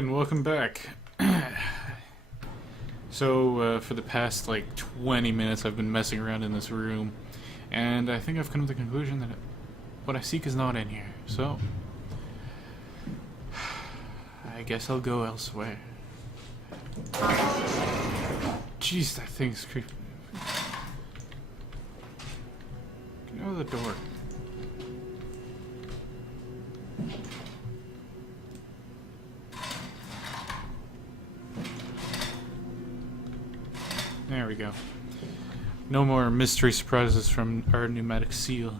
and welcome back. For the past like 20 minutes I've been messing around in this room, and I think I've come to the conclusion that what I seek is not in here, so I guess I'll go elsewhere. Jeez, that thing's creepy. Get out of the door. There we go. No more mystery surprises from our pneumatic seal.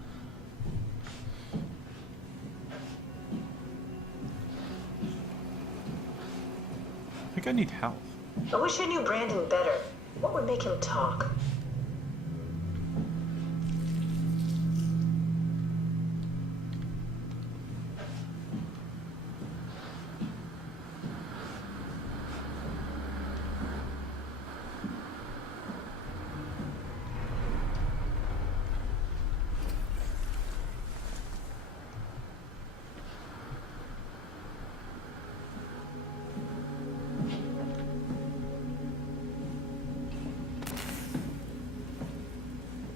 I think I need help. I wish I knew Brandon better. What would make him talk?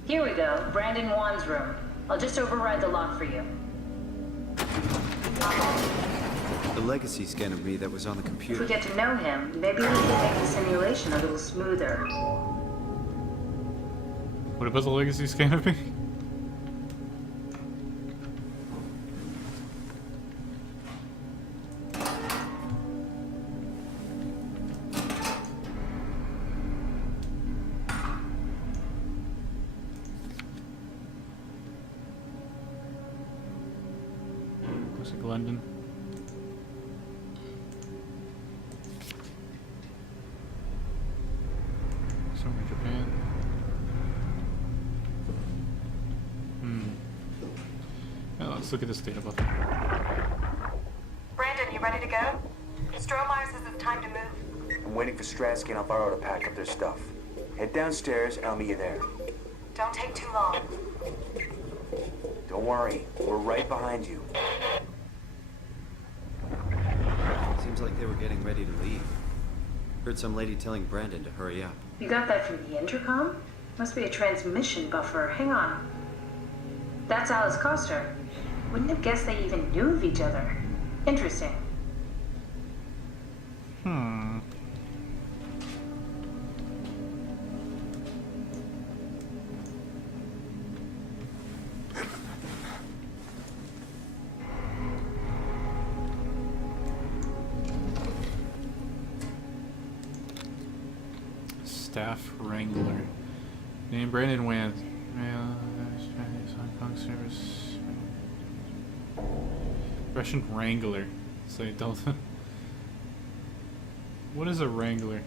Here we go, Brandon Wan's room. I'll just override the lock for you. The legacy scan of me that was on the If computer. we get to know him, maybe we can make the simulation a little smoother. What about the legacy scan of me? Looks like London. Somewhere Japan. Well, let's look at this data book. Brandon, you ready to go? Strohmeyer says it's time to move. I'm waiting for Stransky and Alvaro to pack up their stuff. Head downstairs and I'll meet you there. Don't take too long. Don't worry, we're right behind you. Seems like they were getting ready to leave. Heard some lady telling Brandon to hurry up. You got that from the intercom? Must be a transmission buffer. Hang on. That's Alice Coster. Wouldn't have guessed they even knew of each other. Interesting. Staff Wrangler. Name Brandon Wan. Hong Kong service. Russian Wrangler. Say Delta. What is a Wrangler?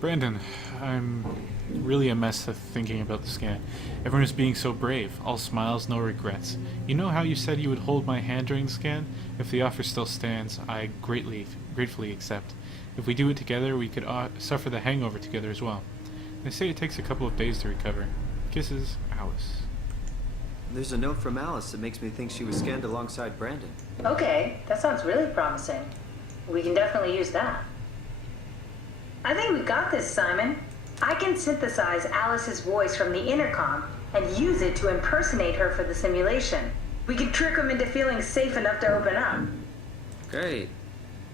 Brandon, I'm really a mess of thinking about the scan. Everyone is being so brave. All smiles, no regrets. You know how you said you would hold my hand during the scan? If the offer still stands, I gratefully accept. If we do it together, we could suffer the hangover together as well. They say it takes a couple of days to recover. Kisses, Alice. There's a note from Alice that makes me think she was scanned alongside Brandon. Okay, that sounds really promising. We can definitely use that. I think we got this, Simon. I can synthesize Alice's voice from the intercom and use it to impersonate her for the simulation. We can trick them into feeling safe enough to open up. Great.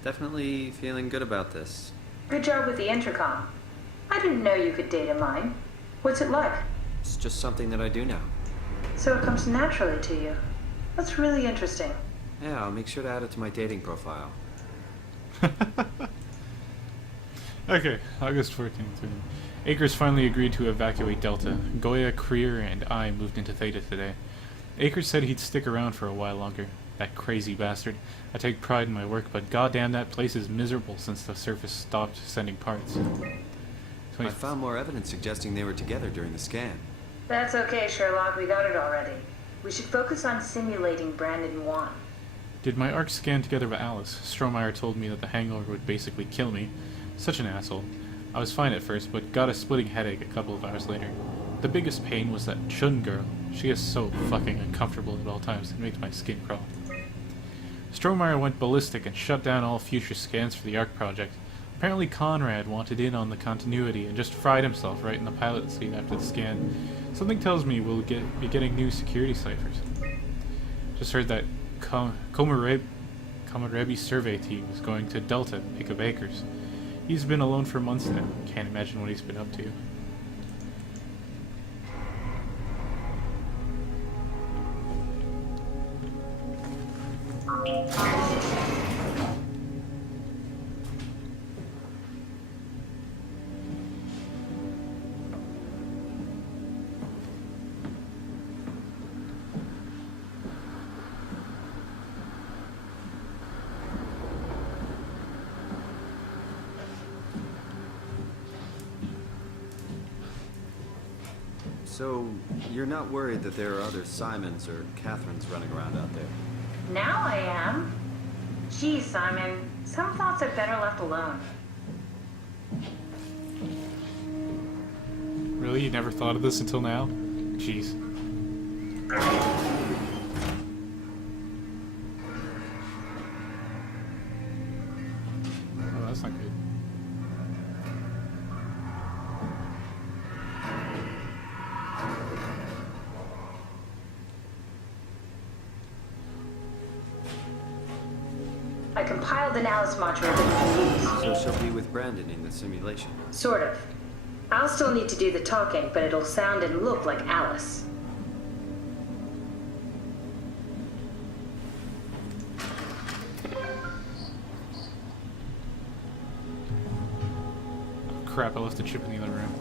Definitely feeling good about this. Good job with the intercom. I didn't know you could data mine. What's it like? It's just something that I do now. So it comes naturally to you. That's really interesting. Yeah, I'll make sure to add it to my dating profile. Okay, August 14th. Akers finally agreed to evacuate Delta. Goya, Creer, and I moved into Theta today. Akers said he'd stick around for a while longer. That crazy bastard. I take pride in my work, but goddamn that place is miserable since the surface stopped sending parts. I found more evidence suggesting they were together during the scan. That's okay, Sherlock. We got it already. We should focus on simulating Brandon Wan. Did my arc scan together with Alice? Strohmeyer told me that the hangover would basically kill me. Such an asshole. I was fine at first, but got a splitting headache a couple of hours later. The biggest pain was that Chun girl. She is so fucking uncomfortable at all times, it makes my skin crawl. Strohmeyer went ballistic and shut down all future scans for the ARC project. Apparently Conrad wanted in on the continuity and just fried himself right in the pilot seat after the scan. Something tells me we'll be getting new security ciphers. Just heard that Komarebi survey team is going to Delta to pick up Akers. He's been alone for months now. Can't imagine what he's been up to. So, you're not worried that there are other Simons or Catherines running around out there? Now I am. Geez, Simon, some thoughts are better left alone. Really? You never thought of this until now? Jeez. Oh, that's not good. I compiled an Alice module that we can use. So she'll be with Brandon in the simulation? Sort of. I'll still need to do the talking, but it'll sound and look like Alice. Crap, I left the chip in the other room.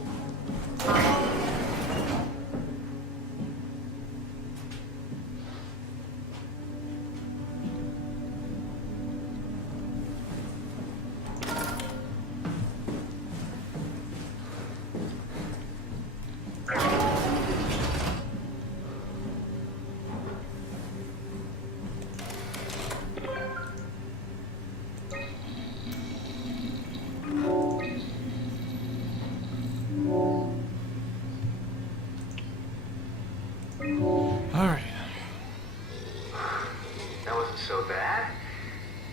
Alright. That wasn't so bad.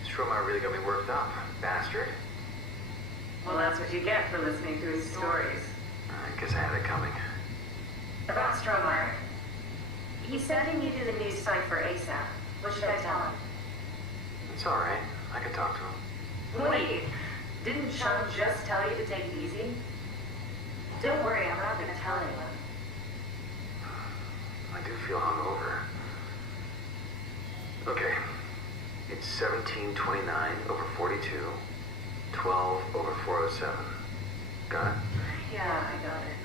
Strohmeyer really got me worked up, bastard. Well, that's what you get for listening to his stories. I guess I had it coming. About Strohmeyer. He said he needed a new site for ASAP. What should I tell him? It's alright. I can talk to him. Wait, didn't Sean just tell you to take it easy? Don't worry, I'm not gonna tell anyone. I do feel hungover. Okay. It's 1729 over 42, 12 over 407. Got it? Yeah, I got it.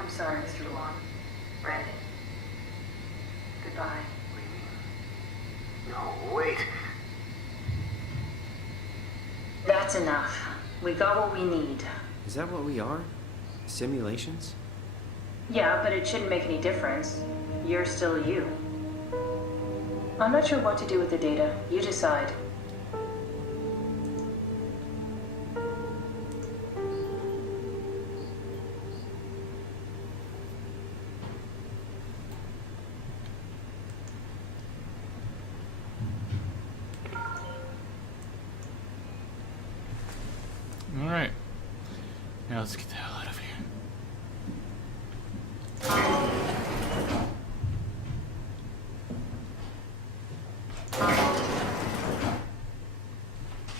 I'm sorry, Mr. Long. Brandon. Goodbye. What do you mean? No, wait. That's enough. We got what we need. Is that what we are? Simulations? Yeah, but it shouldn't make any difference. You're still you. I'm not sure what to do with the data. You decide. Alright. Now let's get the hell out of here.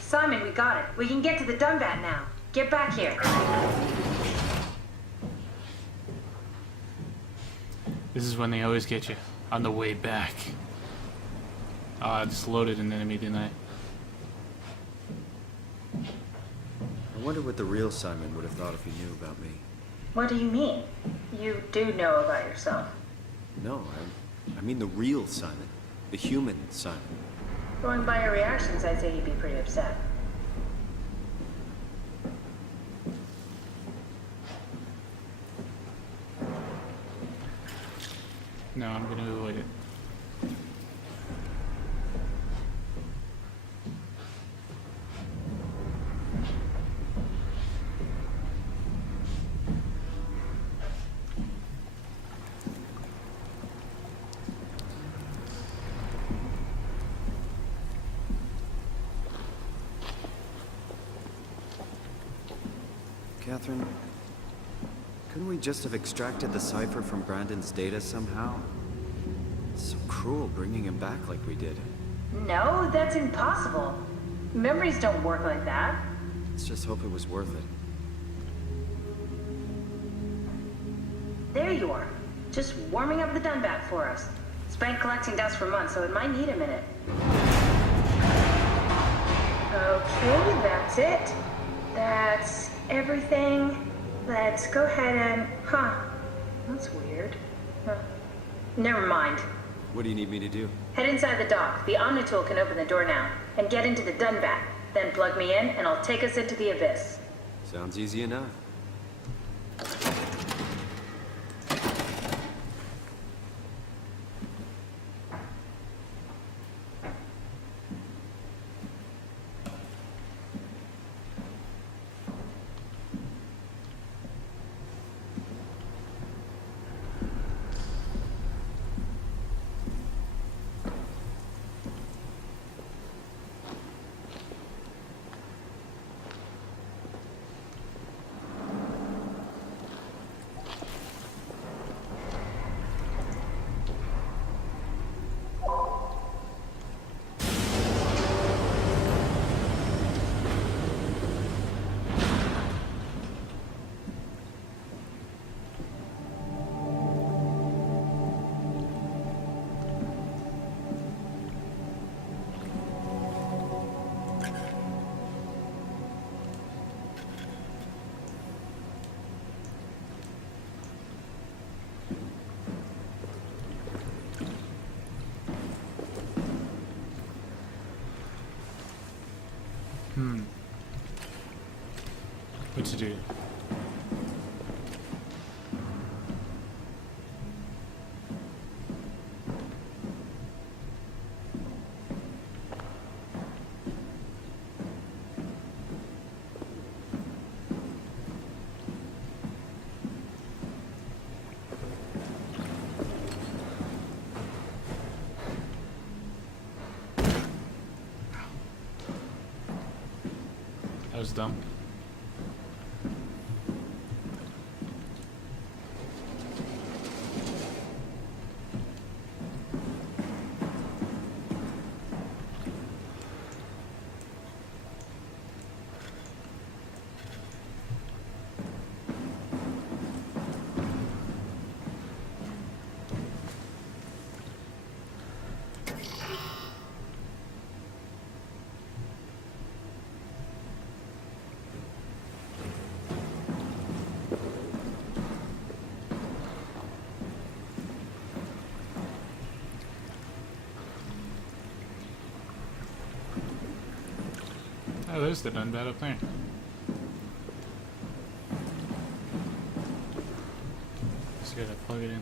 Simon, we got it. We can get to the DUNBAT now. Get back here. This is when they always get you. On the way back. I just loaded an enemy, didn't I? I wonder what the real Simon would have thought if he knew about me. What do you mean? You do know about yourself. No, I mean the real Simon. The human Simon. Going by your reactions, I'd say he'd be pretty upset. No, I'm gonna avoid it. Catherine, couldn't we just have extracted the cipher from Brandon's data somehow? It's so cruel bringing him back like we did. No, that's impossible. Memories don't work like that. Let's just hope it was worth it. There you are. Just warming up the DUNBAT for us. It's been collecting dust for months, so it might need a minute. Okay, that's it. That's everything. Let's go ahead and... Huh. That's weird. Huh. Never mind. What do you need me to do? Head inside the dock. The Omnitool can open the door now. And get into the DUNBAT. Then plug me in, and I'll take us into the abyss. Sounds easy enough. What to do? That was dumb. Oh, there's the DUNBAT up there. Just gotta plug it in.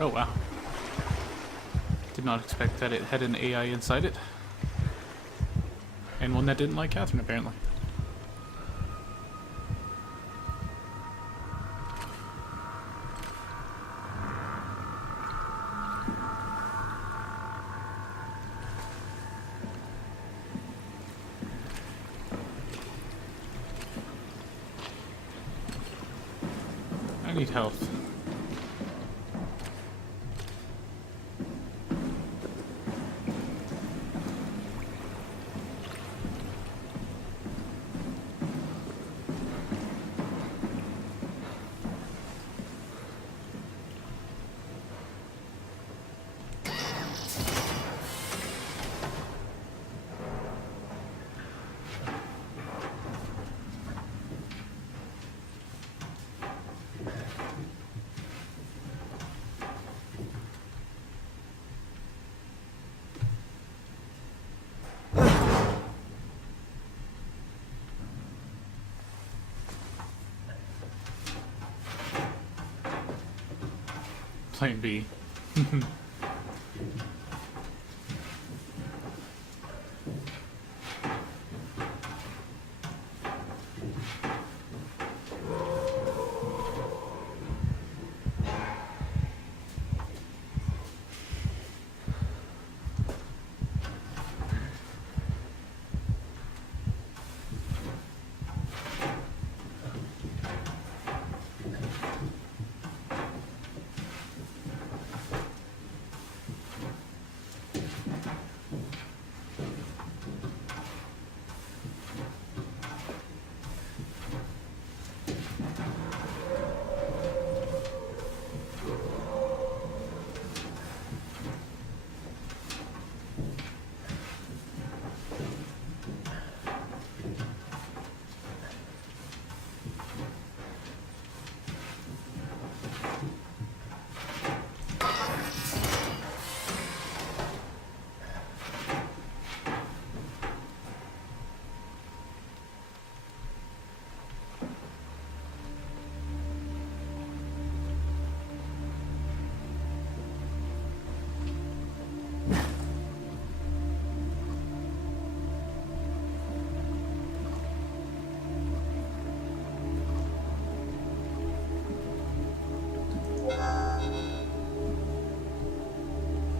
Oh wow. Did not expect that it had an AI inside it. And one that didn't like Catherine, apparently. I need health. Plan B.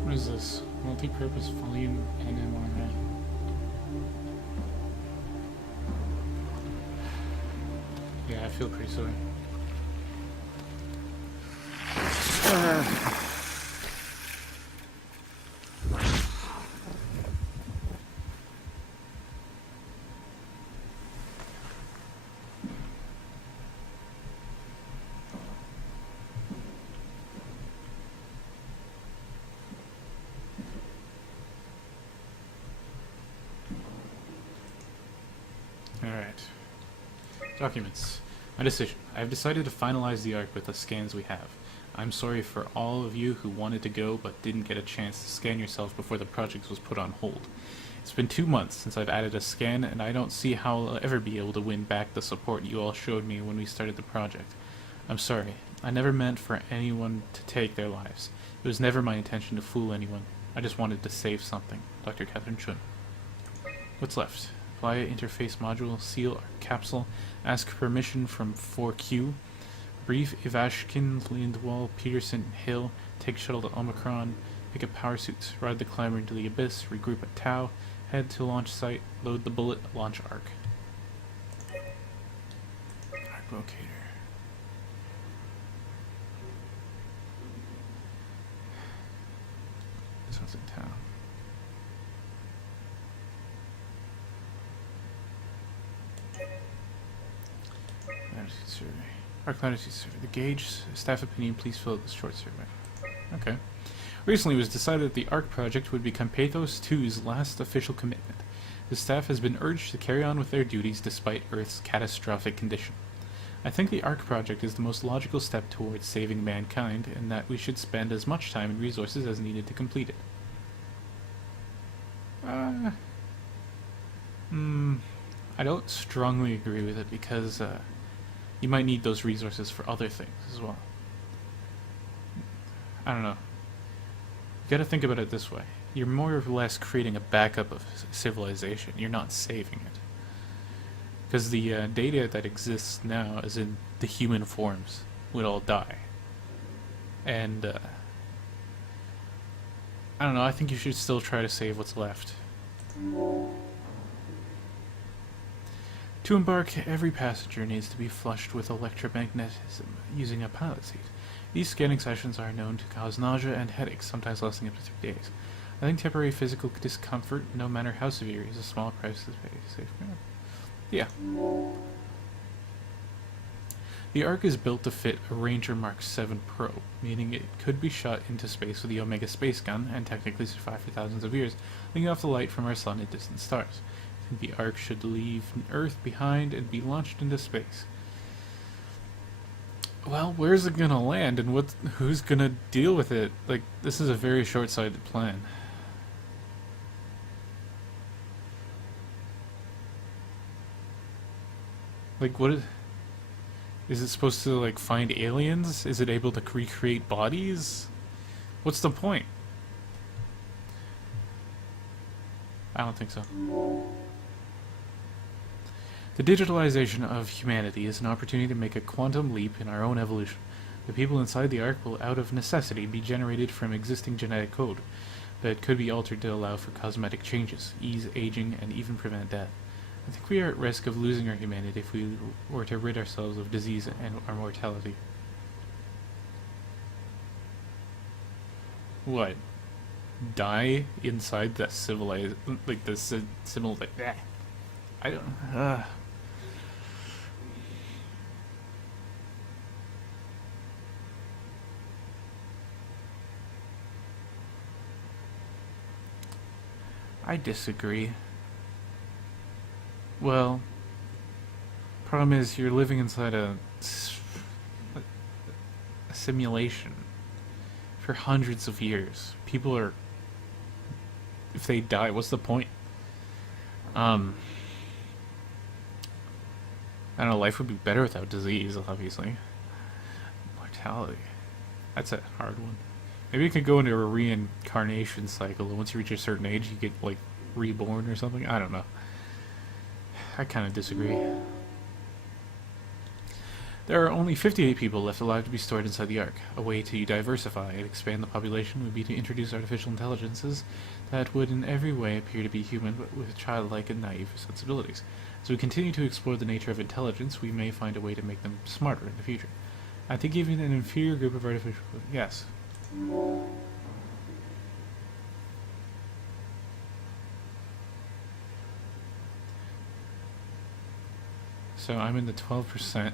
What is this? Multi-purpose volume NMRI. Yeah, I feel pretty sore. Alright. Documents. My decision. I have decided to finalize the arc with the scans we have. I'm sorry for all of you who wanted to go but didn't get a chance to scan yourself before the project was put on hold. It's been 2 months since I've added a scan, and I don't see how I'll ever be able to win back the support you all showed me when we started the project. I'm sorry. I never meant for anyone to take their lives. It was never my intention to fool anyone. I just wanted to save something. Dr. Catherine Chun. What's left? Via interface module, seal our capsule, ask permission from 4Q, brief Ivashkin, Lindwall, Peterson, Hill, take shuttle to Omicron, pick up power suits, ride the climber into the abyss, regroup at Tau, head to launch site, load the bullet, launch arc. Arc locator. This one's in Tau. Latitude survey. Arc latitude survey. The gauge, staff opinion, please fill out this short survey. Okay. Recently it was decided that the ARC project would become Pathos 2's last official commitment. The staff has been urged to carry on with their duties despite Earth's catastrophic condition. I think the ARC project is the most logical step towards saving mankind, and that we should spend as much time and resources as needed to complete it. I don't strongly agree with it because you might need those resources for other things as well. I don't know. You gotta think about it this way. You're more or less creating a backup of civilization. You're not saving it. Because the data that exists now, as in the human forms, would all die. And, I don't know, I think you should still try to save what's left. To embark, every passenger needs to be flushed with electromagnetism using a pilot seat. These scanning sessions are known to cause nausea and headaches, sometimes lasting up to 3 days. I think temporary physical discomfort, no matter how severe, is a small price to pay to safeguard. Yeah. The Ark is built to fit a Ranger Mark 7 Pro, meaning it could be shot into space with the Omega space gun and technically survive for thousands of years, linking off the light from our sun and distant stars. I think the Ark should leave Earth behind and be launched into space. Well, where's it gonna land, and who's gonna deal with it? Like, this is a very short-sighted plan. Like, what is... Is it supposed to, like, find aliens? Is it able to recreate bodies? What's the point? I don't think so. The digitalization of humanity is an opportunity to make a quantum leap in our own evolution. The people inside the Ark will, out of necessity, be generated from existing genetic code, but it could be altered to allow for cosmetic changes, ease aging, and even prevent death. I think we are at risk of losing our humanity if we were to rid ourselves of disease and our mortality. What? Die inside the civilized, like the similar? I don't. I disagree. Well, problem is you're living inside a simulation for hundreds of years. People are, if they die, what's the point? I don't know, life would be better without disease, obviously. Mortality. That's a hard one. Maybe you could go into a reincarnation cycle, and once you reach a certain age, you get, like, reborn or something? I don't know. I kind of disagree. There are only 58 people left alive to be stored inside the Ark. A way to diversify and expand the population would be to introduce artificial intelligences that would in every way appear to be human, but with childlike and naive sensibilities. As we continue to explore the nature of intelligence, we may find a way to make them smarter in the future. I think even an inferior group of artificial... Yes. So I'm in the 12%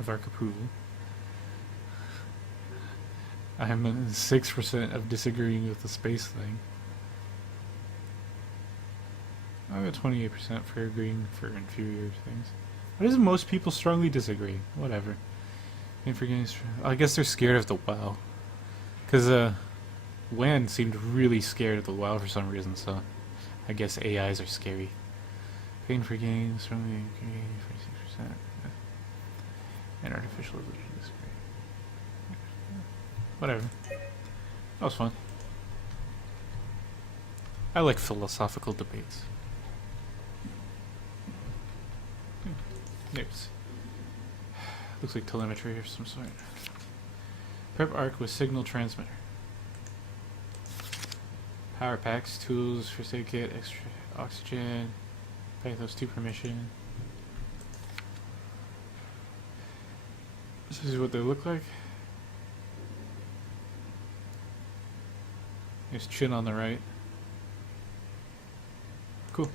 of Ark approval. I'm in 6% of disagreeing with the space thing. I'm at 28% for agreeing for inferior things. Why does most people strongly disagree? Whatever. I guess they're scared of the WoW. Because, Wen seemed really scared of the WoW for some reason, so I guess AIs are scary. Paying for games, strongly agree, 46%. And artificial intelligence. Whatever. That was fun. I like philosophical debates. Notes. Looks like telemetry of some sort. Prep Arc with signal transmitter. Power packs, tools, first aid kit, extra oxygen, Pathos 2 permission. This is what they look like. There's chin on the right. Cool.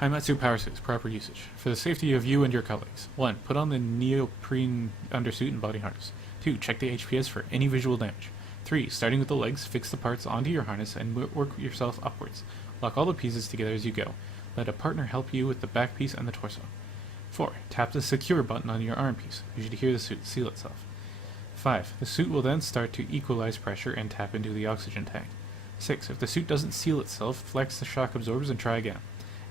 Haimatsu power suits, proper usage. For the safety of you and your colleagues. 1. Put on the neoprene undersuit and body harness. 2. Check the HPS for any visual damage. 3. Starting with the legs, fix the parts onto your harness and work yourself upwards. Lock all the pieces together as you go. Let a partner help you with the back piece and the torso. 4. Tap the secure button on your arm piece. You should hear the suit seal itself. 5. The suit will then start to equalize pressure and tap into the oxygen tank. 6. If the suit doesn't seal itself, flex the shock absorbers and try again.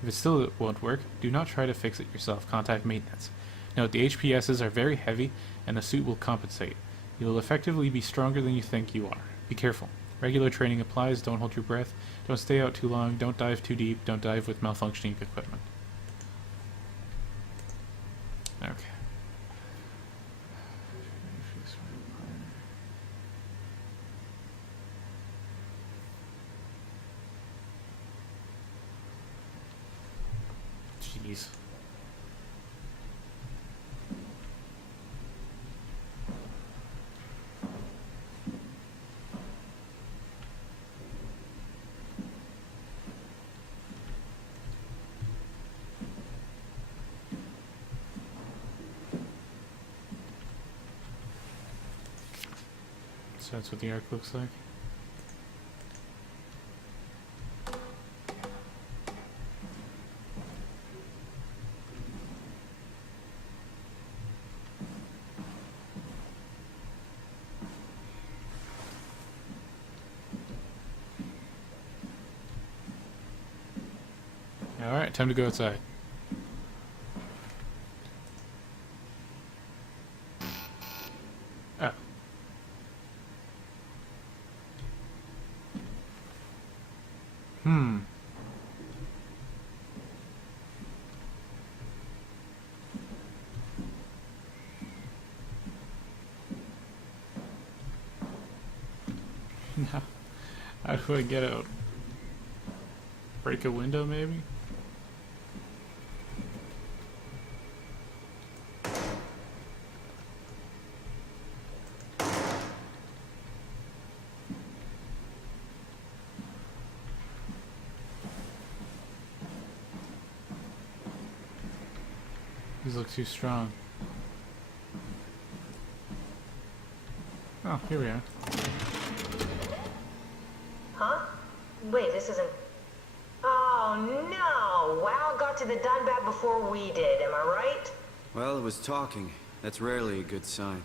If it still won't work, do not try to fix it yourself. Contact maintenance. Note, the HPSs are very heavy, and the suit will compensate. You will effectively be stronger than you think you are. Be careful. Regular training applies. Don't hold your breath. Don't stay out too long. Don't dive too deep. Don't dive with malfunctioning equipment. Okay. Jeez. So that's what the arc looks like. Alright, time to go outside. Hmm. Now, how do I get out? Break a window, maybe? These look too strong. Oh, here we are. Huh? Wait, this isn't... Oh, no! WoW got to the DUNBAT before we did, am I right? Well, it was talking. That's rarely a good sign.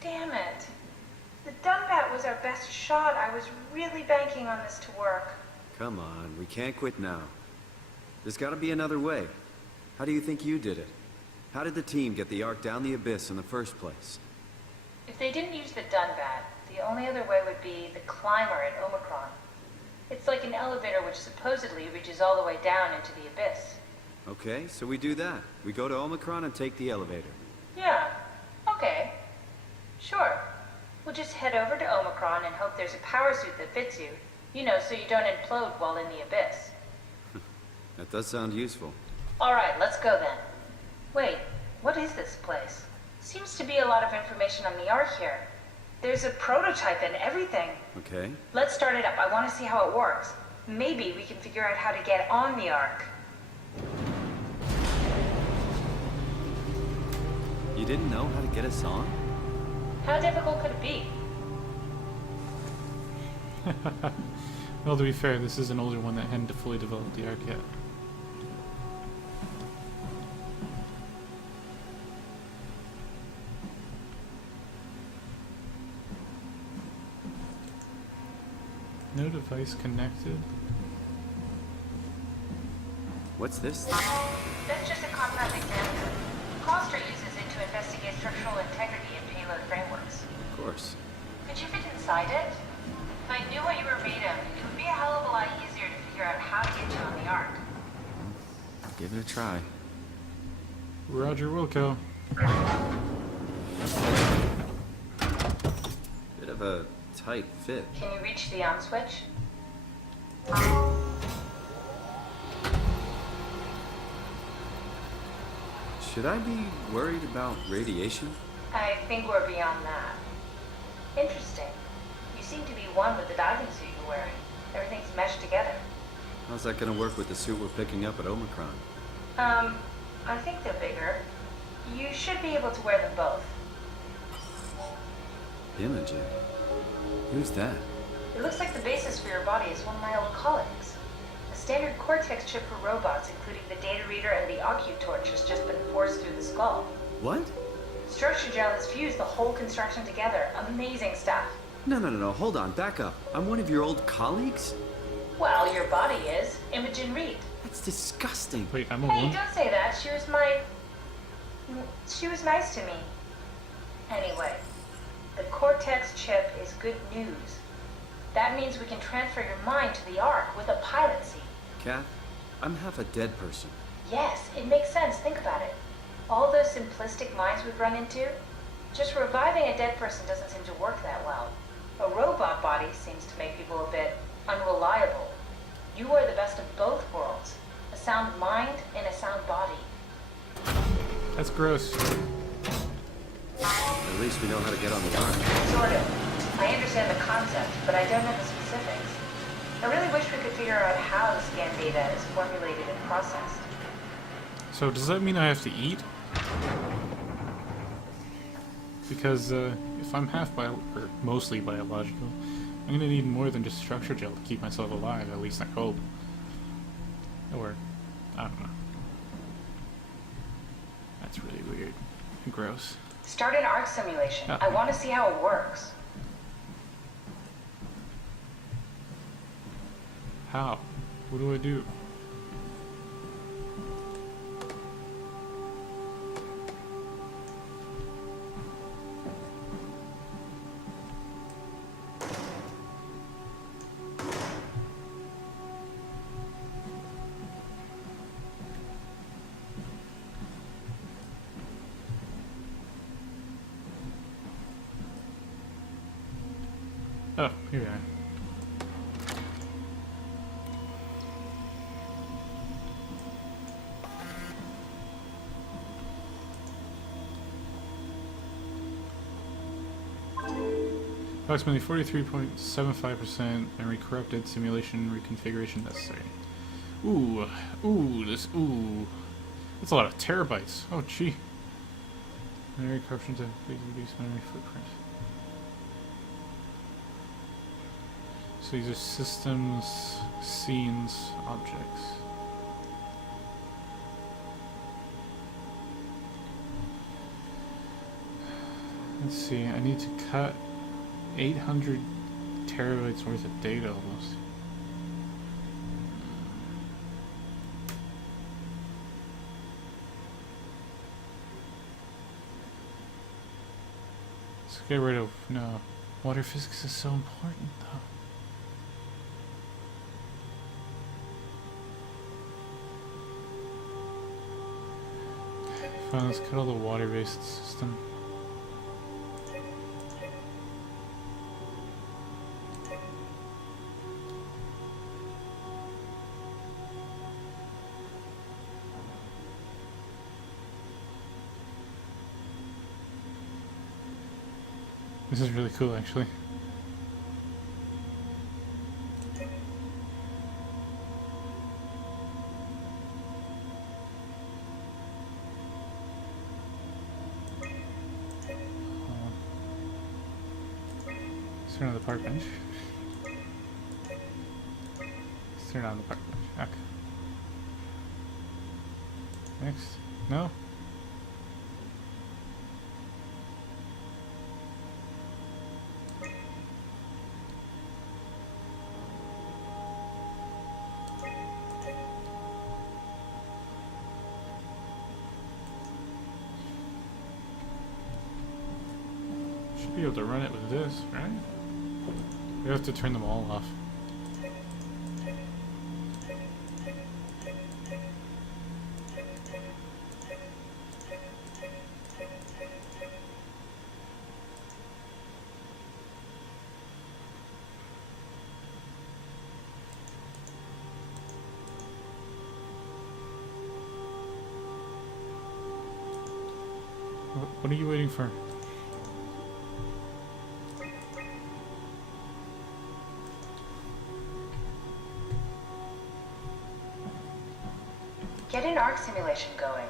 Damn it. The DUNBAT was our best shot. I was really banking on this to work. Come on, we can't quit now. There's gotta be another way. How do you think you did it? How did the team get the Ark down the abyss in the first place? If they didn't use the DUNBAT, the only other way would be the climber at Omicron. It's like an elevator which supposedly reaches all the way down into the abyss. Okay, so we do that. We go to Omicron and take the elevator. Yeah, okay. Sure. We'll just head over to Omicron and hope there's a power suit that fits you. You know, so you don't implode while in the abyss. That does sound useful. Alright, let's go then. Wait, what is this place? Seems to be a lot of information on the Ark here. There's a prototype and everything. Okay. Let's start it up. I want to see how it works. Maybe we can figure out how to get on the Ark. You didn't know how to get us on? How difficult could it be? Well, to be fair, this is an older one that hadn't fully developed the Ark yet. No device connected. What's this? That's just a compact examiner. Coster uses it to investigate structural integrity in payload frameworks. Of course. Could you fit inside it? If I knew what you were made of, it would be a hell of a lot easier to figure out how to get you on the Ark. I'll give it a try. Roger Wilco. Bit of a tight fit. Can you reach the on switch? Should I be worried about radiation? I think we're beyond that. Interesting. You seem to be one with the diving suit you're wearing. Everything's meshed together. How's that gonna work with the suit we're picking up at Omicron? I think they're bigger. You should be able to wear them both. Imogen. Who's that? It looks like the basis for your body is one of my old colleagues. A standard Cortex chip for robots, including the data reader and the OcuTorch, has just been forced through the skull. What? Structure gel has fused the whole construction together. Amazing stuff. No, hold on, back up. I'm one of your old colleagues? Well, your body is. Imogen Reed. That's disgusting. Wait, I'm a Hey, woman? don't say that. She was nice to me. Anyway, the Cortex chip is good news. That means we can transfer your mind to the Ark with a pilot seat. Kat, I'm half a dead person. Yes, it makes sense. Think about it. All those simplistic minds we've run into, just reviving a dead person doesn't seem to work that well. A robot body seems to make people a bit unreliable. You are the best of both worlds. A sound mind and a sound body. That's gross. At least we know how to get on the Ark. Sort of. I understand the concept, but I don't know the specifics. I really wish we could figure out how the scan data is formulated and processed. So does that mean I have to eat? Because if I'm or mostly biological, I'm gonna need more than just structure gel to keep myself alive, at least I hope. Or, I don't know. That's really weird and gross. Start an Arc simulation. Oh. I want to see how it works. How? What do I do? Oh, here we are. Approximately 43.75% memory corrupted, simulation reconfiguration necessary. Ooh, that's a lot of terabytes. Oh, gee. Memory corruption to reduce memory footprint. So these are systems, scenes, objects. Let's see, I need to cut 800 terabytes worth of data almost. Let's get rid of, no. Water physics is so important though. Fine, let's cut all the water-based system. This is really cool, actually. Let's turn on the park bench. Let's turn on the park bench. Okay. Next. No? Be able to run it with this, right? We have to turn them all off. What are you waiting for? Get an arc simulation going.